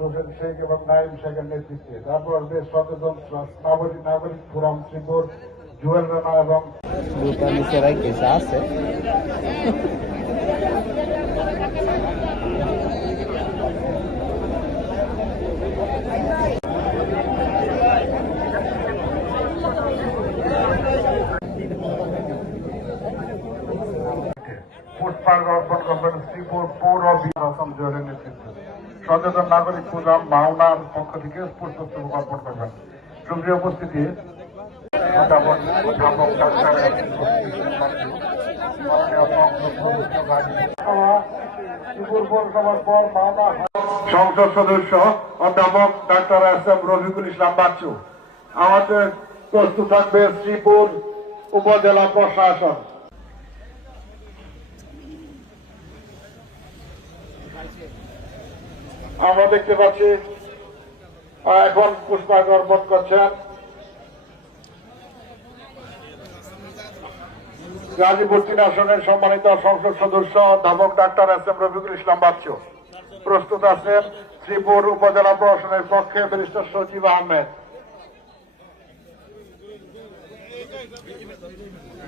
হোসেন শেখ এবং নাইম শেখের নেতৃত্বে। তারপর আসবে সচেতন নাগরিক ফোরাম শ্রীপুর, জুয়েল রানা এবং আছে। পুষ্পার্ঘ অর্পণ করবেন শ্রীপুর পৌর বিধান জুয়েলের নেতৃত্বে। সচেতন নাগরিক ফোরাম মাওনার পক্ষ থেকে পুষ্পস্তবক অর্পণ করবেন। সুপ্রিয় উপস্থিতি, সংসদ সদস্য অধ্যাপক doctor S M Rafiqul Islam Bachchu. আমাদের প্রস্তুত থাকবে শ্রীপুর উপজেলা প্রশাসন। আমরা দেখতে পাচ্ছি এখন পুষ্পার্ঘ অর্পণ করছেন গাজীপুর 3 আসনের সম্মানিত সংসদ সদস্য অধ্যাপক doctor S M Rafiqul Islam Bachchu. প্রস্তুত আছেন শ্রীপুর উপজেলা প্রশাসনের পক্ষে ব্যারিস্টার সজীব আহমেদ।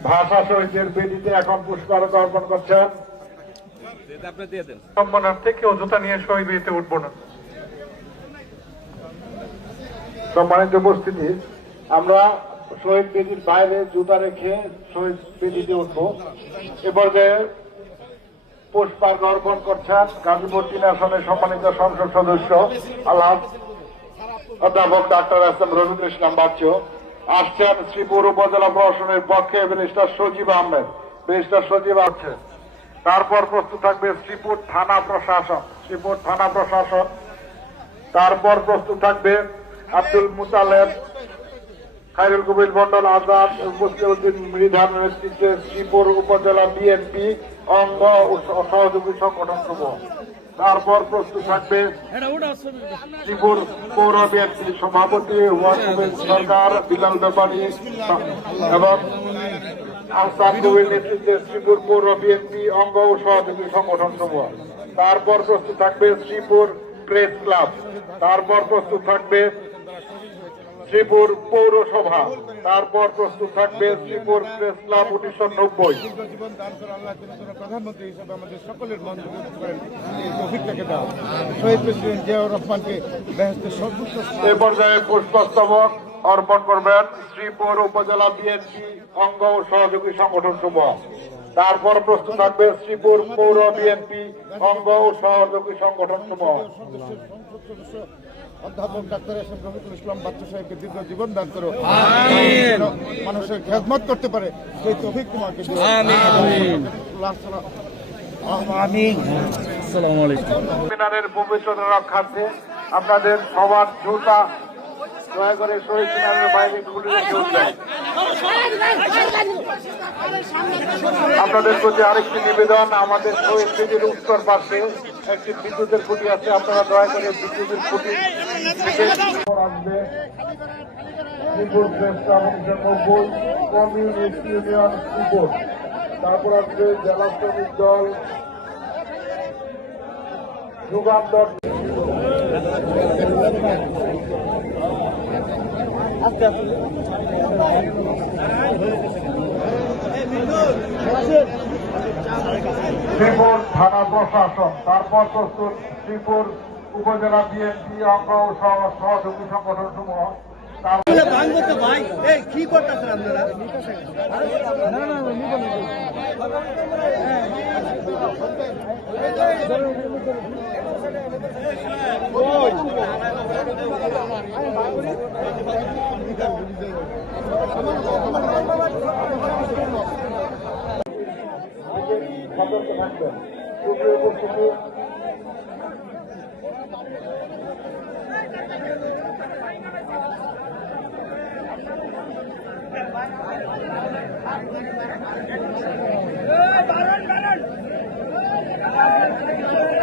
ভাষা শহীদের বেদিতে এখন পুষ্পার্ঘ অর্পণ করছেন। সম্মানার্থে কেউ জুতা নিয়ে শহীদ বেদিতে উঠবো না। সম্মানিত উপস্থিতি, আমরা শহীদ বেদির বাইরে জুতা রেখে শহীদ বেদিতে উঠবো। এ পর্যায়ে পুষ্পার্ঘ অর্পণ করছেন গাজীপুর 3 আসনের সম্মানিত সংসদ সদস্য অধ্যাপক doctor S M Rafiqul Islam Bachchu. আসছেন শ্রীপুর উপজেলা প্রশাসনের পক্ষে ব্যারিস্টার সজীব আহমেদ। ব্যারিস্টার সজীব আছেন। তারপর প্রস্তুত থাকবে শ্রীপুর থানা প্রশাসন। তারপর প্রস্তুত থাকবে আব্দুল মুতালেব, খায়রুল কবির মন্ডল আজাদ, মুসলিউদ্দিন মৃধার নেতৃত্বে শ্রীপুর উপজেলা বিএনপি অঙ্গ ও সহযোগী সংগঠন সমূহ। তারপর প্রস্তুত থাকবে শ্রীপুর পৌর বিএনপি সভাপতি ওয়াকিল সরকার, বিলাল ব্যাপারী এবং আহসান কবির নেতৃত্বে শ্রীপুর পৌর বিএনপি অঙ্গ ও সহযোগী সংগঠন সমূহ। তারপর প্রস্তুত থাকবে শ্রীপুর প্রেস ক্লাব। তারপর প্রস্তুত থাকবে শ্রীপুর পৌরসভা। তারপর প্রস্তুত থাকবে শ্রীপুর প্রেস ক্লাব 1990। প্রধানমন্ত্রী হিসেবে আমাদের সকলের মন অভিজ্ঞতাকে দাও। শহীদ প্রেসিডেন্ট জিয়াউর রহমানকে এ পর্যায়ে পুষ্পস্তবক অর্পণ করবেন শ্রীপুর উপজেলা বিএনপি অঙ্গ ও সহযোগী সংগঠন সমূহ। তারপর প্রস্তুত থাকবে শ্রীপুর পৌর বিএনপি অঙ্গ ও সহযোগী সংগঠন সমূহ। অধ্যাপক doctor S M Rafiqul Islam Bachchu সাহেবকে দীর্ঘ জীবন দান করো, মানুষের খেদমত করতে পারে সেই তৌফিক তোমাকে দিও। মিনারের পবিত্রতা রক্ষার্থে আপনাদের সবার জুতা দয়া করে শহীদ মিনারের বাইরে খুলে রেখে উঠবেন। আপনাদের প্রতি আরেকটি নিবেদন, আমাদের শহীদ বেদির উত্তর পাশে একটি বিদ্যুতের খুঁটি আছে, আপনারা দয়া করে বিদ্যুতের খুঁটি থেকে আসবে Shripur press club 1990, communist union Shripur. তারপর আসবে জেলা শ্রমিক দল, যুগান্তর। শ্রীপুর থানা প্রশাসন। তারপর প্রস্তুত শ্রীপুর উপজেলা বিএনপি অঙ্গ ও সহযোগী সংগঠন সমূহ। কি করতেছেন আপনারা? সতর্ক থাকবেন। বারণ